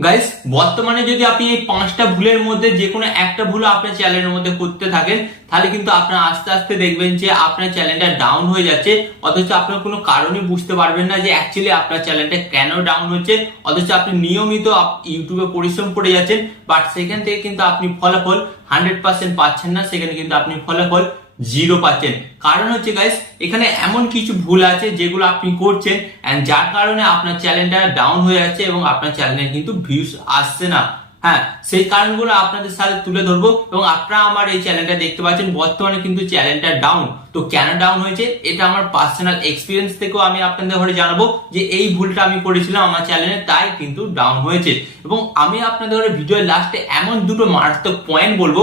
Guys, বর্তমানে যদি আপনি এই 5টা ভুলের মধ্যে যে কোনো একটা ভুল আপনার চ্যানেলের মধ্যে করতে থাকেন, তাহলে কিন্তু আপনার আস্তে আস্তে দেখবেন যে আপনার চ্যানেলটা ডাউন হয়ে যাচ্ছে, অথচ আপনার কোনো কারণই বুঝতে পারবেন না যে অ্যাকচুয়ালি আপনার চ্যানেলটা কেন ডাউন হচ্ছে। অথচ আপনি নিয়মিত ইউটিউবে পরিশ্রম করে যাচ্ছেন, বাট সেখান থেকে কিন্তু আপনি ফলাফল 100% পাচ্ছেন না, সেখানে কিন্তু আপনি ফলাফল 0 পাচ্ছেন। কারণ হচ্ছে গাইস, এখানে এমন কিছু ভুল আছে যেগুলো আপনি করছেন এন্ড যার কারণে আপনার চ্যানেলটা ডাউন হয়ে যাচ্ছে এবং আপনার চ্যানেলে কিন্তু ভিউজ আসছে না। হ্যাঁ, সেই কারণগুলো আপনাদের সাথে তুলে ধরবো এবং আপনারা আমার এই চ্যানেলটা দেখতে পাচ্ছেন বর্তমানে কিন্তু চ্যানেলটা ডাউন। তো কেন ডাউন হয়েছে এটা আমার পার্সোনাল এক্সপিরিয়েন্স থেকেও আমি আপনাদের ঘরে জানাবো যে এই ভুলটা আমি করেছিলাম আমার চ্যানেলে, তাই কিন্তু ডাউন হয়েছে। এবং আমি আপনাদের ঘরে ভিডিওর লাস্টে এমন দুটো মারাত্মক পয়েন্ট বলবো,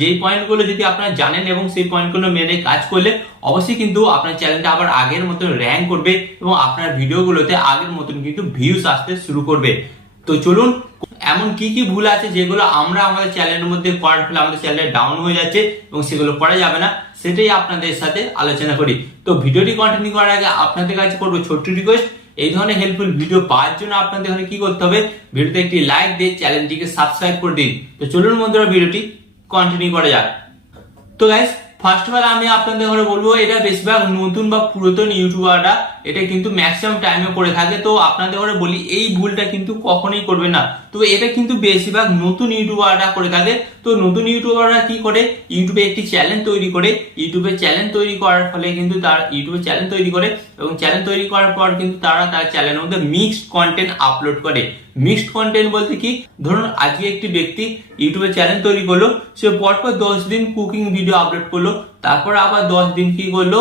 যেই পয়েন্টগুলো যদি আপনারা জানেন এবং সেই পয়েন্টগুলো মেনে কাজ করলে অবশ্যই কিন্তু আপনার চ্যানেলটা আবার আগের মতন র্যাঙ্ক করবে এবং আপনার ভিডিওগুলোতে আগের মতন কিন্তু ভিউজ আসতে শুরু করবে। তো চলুন, এমন কি কি ভুল আছে যেগুলো আমরা আমাদের চ্যানেলের মধ্যে করার ফলে আমাদের চ্যানেলটা ডাউন হয়ে যাচ্ছে এবং সেগুলো করা যাবে না, সেটাই আপনাদের সাথে আলোচনা করি। তো ভিডিওটি কন্টিনিউ করার আগে আপনাদের কাছে করবো ছোট্ট রিকোয়েস্ট, এই ধরনের হেল্পফুল ভিডিও পাওয়ার জন্য আপনাদের এখানে কি করতে হবে, ভিডিওতে একটি লাইক দিয়ে চ্যানেলটিকে সাবস্ক্রাইব করে দিন। তো চলুন বন্ধুরা, ভিডিওটি কন্টিনিউ করা যাক। তো গাইস, ফার্স্ট অফ অল আমি আপনাদের ঘরে বলবো, এটা বেশিরভাগ নতুন বা পুরাতন ইউটিউবাররা এটা কিন্তু ম্যাক্সিমাম টাইমে করে থাকে। তো আপনাদের ঘরে বলি এই ভুলটা কিন্তু কখনোই করবে না। তো এটা কিন্তু বেশিরভাগ নতুন ইউটিউবাররা করে থাকে। তো নতুন ইউটিউবাররা কি করে, ইউটিউবে একটি চ্যানেল তৈরি করে, ইউটিউবে চ্যানেল তৈরি করার ফলে কিন্তু তার ইউটিউবে চ্যানেল তৈরি করে এবং চ্যানেল তৈরি করার পর কিন্তু তারা তার চ্যানেলের মধ্যে মিক্সড কন্টেন্ট আপলোড করে। মিক্সড কন্টেন্ট বলতে কি, ধরুন আজকে একটি ব্যক্তি ইউটিউবে চ্যানেল তৈরি করলো, সে পরপর 10 দিন কুকিং ভিডিও আপলোড করলো, তারপর আবার 10 দিন কি করলো,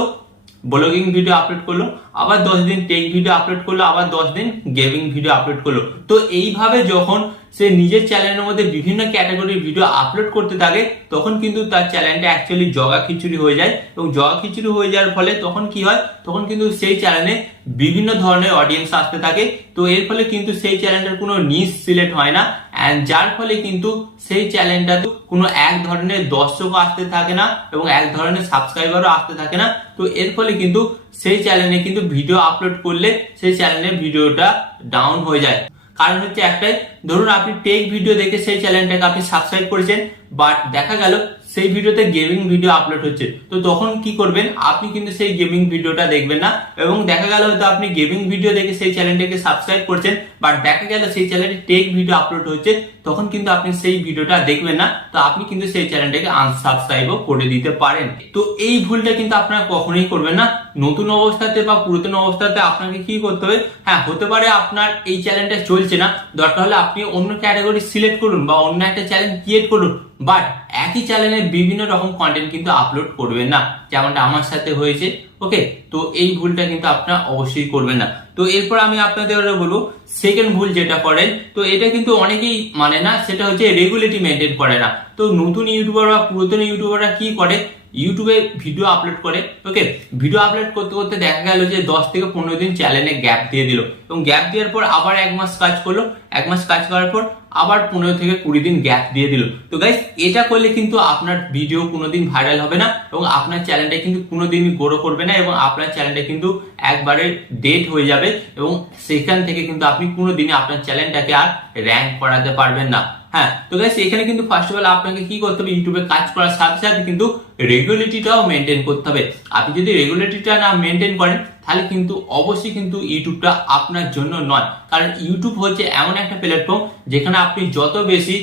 ব্লগিং ভিডিও আপলোড করলো, আবার 10 দিন টেক ভিডিও আপলোড করলো, আবার 10 দিন গেমিং ভিডিও আপলোড করলো। তো এইভাবে যখন সে নিজের চ্যানেলের মধ্যে বিভিন্ন ক্যাটাগরির ভিডিও আপলোড করতে থাকে, তখন কিন্তু তার চ্যানেলটা অ্যাকচুয়ালি জগা খিচুড়ি হয়ে যায় এবং জগা খিচুড়ি হয়ে যাওয়ার ফলে তখন কি হয়, তখন কিন্তু সেই চ্যানেলে বিভিন্ন ধরনের অডিয়েন্স আসতে থাকে। তো এর ফলে কিন্তু সেই চ্যানেলটার কোনো নিশ সিলেক্ট হয় না, এন্ড যার ফলে কিন্তু সেই চ্যানেলটা কোনো এক ধরনের দর্শকও আসতে থাকে না এবং এক ধরনের সাবস্ক্রাইবারও আসতে থাকে না। তো এর ফলে কিন্তু সেই চ্যানেলে কিন্তু ভিডিও আপলোড করলে সেই চ্যানেলের ভিডিওটা ডাউন হয়ে যায়। কারণ হচ্ছে একটাই, ধরুন আপনি টেক ভিডিও দেখে সেই চ্যানেলটাকে আপনি সাবস্ক্রাইব করেছেন, বাট দেখা গেল সেই ভিডিওতে গেমিং ভিডিও আপলোড হচ্ছে, তো তখন কি করবেন, আপনি কিন্তু সেই গেমিং ভিডিওটা দেখবেন না। এবং দেখা গেল হয়তো আপনি গেমিং ভিডিও দেখে সেই চ্যানেলটাকে সাবস্ক্রাইব করছেন, বাট দেখা গেল সেই চ্যানেলে টেক ভিডিও আপলোড হচ্ছে, তখন কিন্তু আপনি সেই ভিডিওটা দেখবেন না। তো আপনি কিন্তু সেই চ্যানেলটাকে আনসাবস্ক্রাইবও করে দিতে পারেন। তো এই ভুলটা কিন্তু আপনারা কখনোই করবেন না। নতুন অবস্থাতে বা পুরাতন অবস্থাতে আপনাকে কি করতে হবে, হ্যাঁ হতে পারে আপনার এই চ্যানেলটা চলছে না, দরকার হলে আপনি অন্য ক্যাটাগরি সিলেক্ট করুন বা অন্য একটা চ্যানেল ক্রিয়েট করুন, বাট একই চ্যানেলে বিভিন্ন রকম কন্টেন্ট কিন্তু আপলোড করবেন না, যেমনটা আমার সাথে হয়েছে। ওকে, তো এই ভুলটা কিন্তু আপনারা অবশ্যই করবেন না। তো এরপর আমি আপনাদের বলবো সেকেন্ড ভুল যেটা করেন, তো এটা কিন্তু অনেকেই মানে না, সেটা হচ্ছে রেগুলারিটি মেনটেন করে না। তো নতুন ইউটিউবার বা পুরাতন ইউটিউবাররা কি করে, ইউটিউবে ভিডিও আপলোড করে, ওকে, ভিডিও আপলোড করতে করতে দেখা গেল যে 10 থেকে 15 দিন চ্যানেলে গ্যাপ দিয়ে দিল এবং গ্যাপ দেওয়ার পর আবার 1 মাস কাজ করলো, 1 মাস কাজ করার পর আবার 15 থেকে 20 দিন গ্যাপ দিয়ে দিল। তো গাইস, এটা করলে কিন্তু আপনার ভিডিও কোনোদিন ভাইরাল হবে না এবং আপনার চ্যানেলটা কিন্তু কোনোদিনই গ্রো করবে না এবং আপনার চ্যানেলটা কিন্তু একবারে ডেড হয়ে যাবে এবং সেখান থেকে কিন্তু আপনি কোনোদিনই আপনার চ্যানেলটাকে আর র্যাঙ্ক করাতে পারবেন না। হ্যাঁ, তো গাইস, এখানে কিন্তু ফার্স্ট অফ অল আপনাকে কি করতে হবে, ইউটিউবে কাজ করার সাথে সাথে কিন্তু রেগুলারিটিটাও মেনটেন করতে হবে। আপনি যদি রেগুলারিটিটা না মেনটেন করেন, তাহলে কিন্তু অবশ্যই কিন্তু ইউটিউবটা আপনার জন্য নয়। কারণ ইউটিউব হচ্ছে এমন একটা প্ল্যাটফর্ম যেখানে আপনি যত বেশি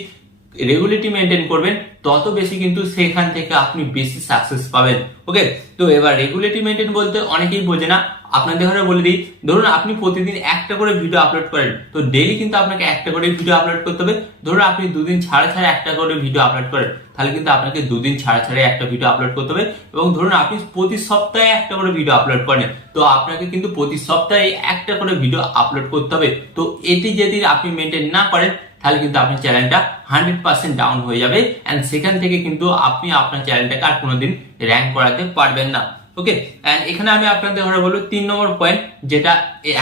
রেগুলারিটি মেনটেন করবেন, তত বেশি কিন্তু সেখান থেকে আপনি বেশি সাকসেস পাবেন। ওকে, তো এবার রেগুলারিটি মেনটেন বলতে অনেকেই বোঝে না, আপনাদের ঘরে বলে দিই, ধরুন আপনি প্রতিদিন একটা করে ভিডিও আপলোড করেন, তো ডেইলি কিন্তু আপনাকে একটা করে ভিডিও আপলোড করতে হবে। ধরুন আপনি 2 দিন ছাড়া ছাড়া একটা করে ভিডিও আপলোড করেন, তাহলে কিন্তু আপনাকে 2 দিন ছাড়া ছাড়া একটা ভিডিও আপলোড করতে হবে। এবং ধরুন আপনি প্রতি সপ্তাহে একটা করে ভিডিও আপলোড করেন, তো আপনাকে কিন্তু প্রতি সপ্তাহে একটা করে ভিডিও আপলোড করতে হবে। তো এটি যদি আপনি মেনটেন না করেন, তাহলে কিন্তু আপনার চ্যানেলটা 100% ডাউন হয়ে যাবে এন্ড সেখান থেকে কিন্তু আপনি আপনার চ্যানেলটাকে আর কোনোদিন র্যাঙ্ক করাতে পারবেন না। ওকে, এন্ড এখানে আমি আপনাদের ঘরে বলবো 3 নম্বর পয়েন্ট, যেটা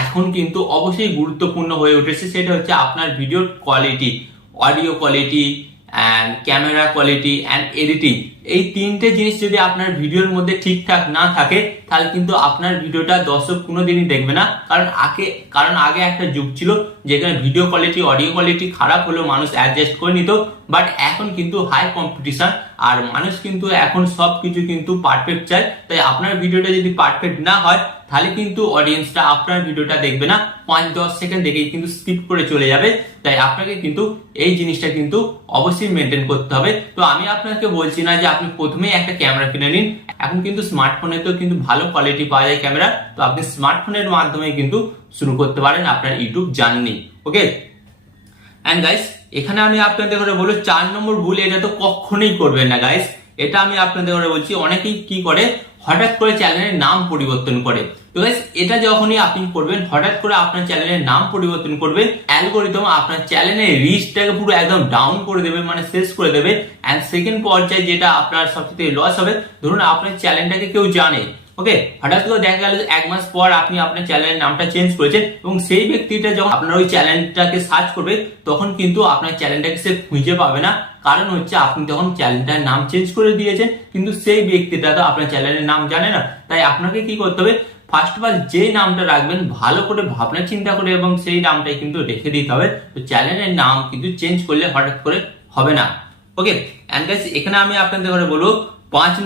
এখন কিন্তু অবশ্যই গুরুত্বপূর্ণ হয়ে উঠেছে, সেটা হচ্ছে আপনার ভিডিওর quality, audio quality and camera quality and editing, এই তিনটে জিনিস যদি আপনার ভিডিওর মধ্যে ঠিকঠাক না থাকে তাহলে কিন্তু আপনার ভিডিওটা দর্শক কোনোদিনই দেখবে না। কারণ আগে একটা যুগ ছিল যেখানে ভিডিও কোয়ালিটি অডিও কোয়ালিটি খারাপ হলেও মানুষ অ্যাডজাস্ট করে নিত, বাট এখন কিন্তু হাই কম্পিটিশন আর মানুষ কিন্তু এখন সবকিছু কিন্তু পারফেক্ট চায়। তাই আপনার ভিডিওটা যদি পারফেক্ট না হয় তাহলে কিন্তু অডিয়েন্সটা আপনার ভিডিওটা দেখবে না, 5-10 সেকেন্ড দেখেই কিন্তু স্কিপ করে চলে যাবে। তাই আপনাকে কিন্তু এই জিনিসটা কিন্তু অবশ্যই মেনটেন করতে হবে। তো আমি আপনাকে বলছি না যে আপনি প্রথমেই একটা ক্যামেরা কিনে নিন, এখন কিন্তু স্মার্টফোনেতেও কিন্তু ভালো কোয়ালিটি পাওয়া যায় ক্যামেরা, তো আপনি স্মার্টফোনের মাধ্যমে কিন্তু শুরু করতে পারেন আপনার YouTube journey. Okay and guys, এখানে আমি আপনাদের করে বলবো 4 নম্বর ভুল, এটা তো কখনোই করবেন না গাইস। এটা আমি আপনাদের করে বলছি, অনেকেই কি করে হঠাৎ করে চ্যানেলের নাম পরিবর্তন করে। তো গাইস, এটা যখনই আপনি করবেন হঠাৎ করে আপনার চ্যানেলের নাম পরিবর্তন করবেন, অ্যালগরিদম আপনার চ্যানেলের রিচটাকে পুরো একদম ডাউন করে দেবে, মানে শেষ করে দেবে। এন্ড সেকেন্ড পর্যায়ে যেটা আপনার সবচেয়ে লস হবে, ধরুন আপনার চ্যানেলটাকে কেউ জানে, ওকে, হঠাৎ করে দেখা গেল 1 মাস পর আপনি আপনার চ্যানেলের নামটা চেঞ্জ করেছেন এবং সেই ব্যক্তিটা যখন আপনার ওই চ্যানেলটাকে সার্চ করবে তখন কিন্তু আপনার চ্যানেলটাকে সে খুঁজে পাবে না। কারণ হচ্ছে আপনি তখন চ্যানেলটার নাম চেঞ্জ করে দিয়েছেন, কিন্তু সেই ব্যক্তিটা তো আপনার চ্যানেলের নাম জানে না। তাই আপনাকে কি করতে হবে, ফার্স্ট অফ অল যেই নামটা রাখবেন ভালো করে ভাবনা চিন্তা করে এবং সেই নামটাই কিন্তু রেখে দিতে হবে। তো চ্যানেলের নাম কিন্তু চেঞ্জ করলে হঠাৎ করে হবে না। ওকে এন্ড গাইস, এখানে আমি আপনাদের করে বলবো 5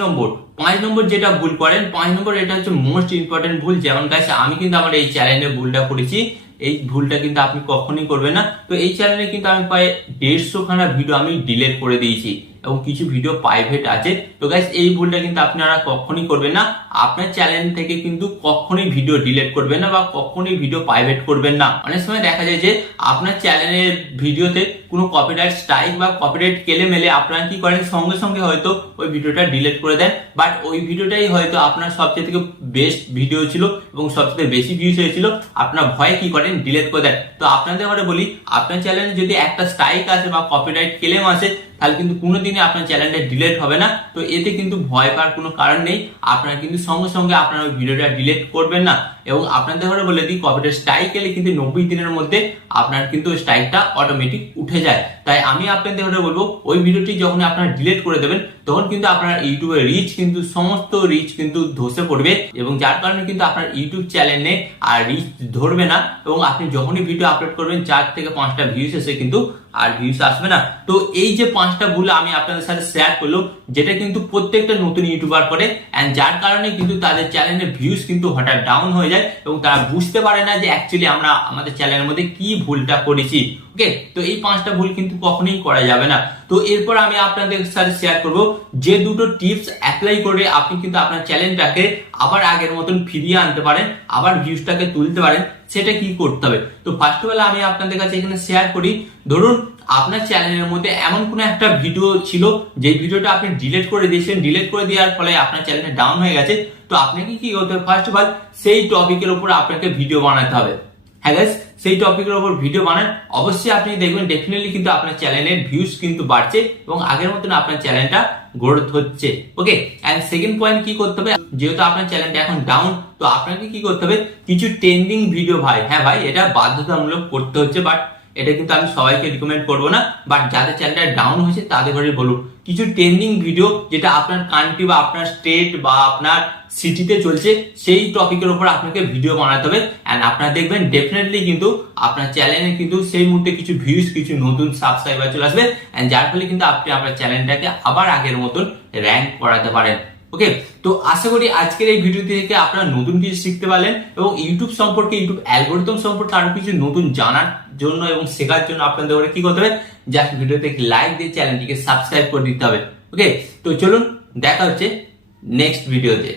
নম্বর যেটা ভুল করেন, 5 নম্বর এটা হচ্ছে মোস্ট ইম্পর্টেন্ট ভুল। যেমন গাইস, আমি কিন্তু আমার এই চ্যানেলে ভুলটা করেছি, এই ভুলটা কিন্তু আপনি কখনোই করবেন না। তো এই চ্যানেলে কিন্তু আমি প্রায় 150 খানা ভিডিও আমি ডিলিট করে দিয়েছি এবং কিছু ভিডিও প্রাইভেট আছে। তো গাইস, এই ভুলটা কিন্তু আপনারা কখনোই করবেন না। আপনার চ্যানেল থেকে কিন্তু কখনোই ভিডিও ডিলিট করবেন না বা কখনোই ভিডিও প্রাইভেট করবেন না। অনেক সময় দেখা যায় যে আপনার চ্যানেলের ভিডিওতে কোনো কপিরাইট স্ট্রাইক বা কপিরাইট কেলে মেলে আপনারা কি করেন, সঙ্গে সঙ্গে হয়তো ওই ভিডিওটা ডিলিট করে দেন, বাট ওই ভিডিওটাই হয়তো আপনার সবচেয়ে থেকে বেস্ট ভিডিও ছিল এবং সবচেয়ে বেশি ভিউজ হয়েছিল, আপনার ভয়ে কি করেন ডিলিট করে দেন। তো আপনাদের ঘরে বলি, আপনার চ্যানেলে যদি একটা স্ট্রাইক আসে বা কপিরাইট ক্লেম আসে তাহলে কিন্তু কোনোদিনই আপনার চ্যানেলটা ডিলিট হবে না। তো এতে কিন্তু ভয় পাওয়ার কোনো কারণ নেই, আপনারা কিন্তু সঙ্গে সঙ্গে আপনার ওই ভিডিওটা ডিলিট করবেন না। এবং আপনাদের ঘরে বলে দিই, কপিরাইট স্ট্রাইক এলে কিন্তু 90 দিনের মধ্যে আপনার কিন্তু স্ট্রাইকটা অটোমেটিক উঠে যায়। তাই আমি আপনাদের ঘরে বলবো, ওই ভিডিওটি যখন আপনারা ডিলিট করে দেবেন তখন কিন্তু আপনার ইউটিউবের রিচ কিন্তু সমস্ত রিচ কিন্তু ধসে পড়বে এবং যার কারণে কিন্তু আপনার ইউটিউব চ্যানেলে আর রিচ ধরবে না এবং আপনি যখনই ভিডিও আপলোড করবেন 4 থেকে 5টা ভিউজ এসে কিন্তু আর ভিউজ আসবে না। তো এই যে 5টা ভুল আমি আপনাদের সাথে শেয়ার করলাম, যেটা কিন্তু প্রত্যেকটা নতুন ইউটিউবার করে, এন্ড যার কারণে কিন্তু তাদের চ্যানেলের ভিউজ কিন্তু হঠাৎ ডাউন হয়ে যায় এবং তারা বুঝতে পারে না যে অ্যাকচুয়ালি আমরা আমাদের চ্যানেলের মধ্যে কি ভুলটা করেছি। ওকে, তো এই 5টা ভুল কিন্তু কখনোই করা যাবে না। তো এরপর আমি আপনাদের সাথে শেয়ার করব যে দুটো টিপস অ্যাপ্লাই করে আপনি কিন্তু আপনার চ্যানেলটাকে আবার আগের মতন ফিরিয়ে আনতে পারেন, আবার ভিউজটাকে তুলতে পারেন, সেটা কি করতে হবে। তো ফার্স্ট অফ অল আমি আপনাদের কাছে এখানে শেয়ার করি, ধরুন আপনার চ্যানেলের মধ্যে এমন কোনো একটা ভিডিও ছিল যে ভিডিওটা আপনি ডিলিট করে দিয়েছেন, ডিলিট করে দেওয়ার ফলে আপনার চ্যানেলটা ডাউন হয়ে গেছে। তো আপনাকে কি করতে হবে, ফার্স্ট অফ অল সেই টপিকের উপর আপনাকে ভিডিও বানাতে হবে। হ্যাঁ গাইস, সেই টপিকের উপর ভিডিও বানান, অবশ্যই আপনি দেখবেন ডেফিনেটলি কিন্তু আপনার চ্যানেলের ভিউজ কিন্তু বাড়ছে এবং আগের মতন আপনার চ্যানেলটা গ্রোথ হচ্ছে। ওকে, এন্ড সেকেন্ড পয়েন্ট কি করতে হবে, যেহেতু আপনার চ্যানেলটা এখন ডাউন, তো আপনাকে কি করতে হবে, কিছু ট্রেন্ডিং ভিডিও, হ্যাঁ ভাই এটা বাধ্যতামূলক করতে হচ্ছে, বাট এটা কিন্তু আমি সবাইকে রিকমেন্ড করবো না, বাট যাদের চ্যানেলটা ডাউন হয়েছে তাদের ঘরে বলবো কিছু ট্রেন্ডিং ভিডিও যেটা আপনার কান্ট্রি বা আপনার স্টেট বা আপনার সিটিতে চলছে সেই টপিকের উপর আপনাকে ভিডিও বানাতে হবে। এন্ড আপনারা দেখবেন ডেফিনেটলি কিন্তু আপনার চ্যানেলে কিন্তু সেই মুহূর্তে কিছু ভিউজ, কিছু নতুন সাবস্ক্রাইবার চলে আসবে, এন্ড যার ফলে কিন্তু আপনি আপনার চ্যানেলটাকে আবার আগের মতন র্যাঙ্ক করাতে পারেন। ওকে, তো আশা করি আজকের এই ভিডিও থেকে আপনারা নতুন কিছু শিখতে পারলেন এবং ইউটিউব সম্পর্কে, ইউটিউব অ্যালগরিদম সম্পর্কে আরো কিছু নতুন জানার জন্য এবং শেখার জন্য আপনাদের ওখানে কি করতে হবে, জাস্ট ভিডিওতে লাইক দিয়ে চ্যানেলটিকে সাবস্ক্রাইব করে দিতে হবে। ওকে, তো চলুন দেখা হচ্ছে নেক্সট ভিডিওতে।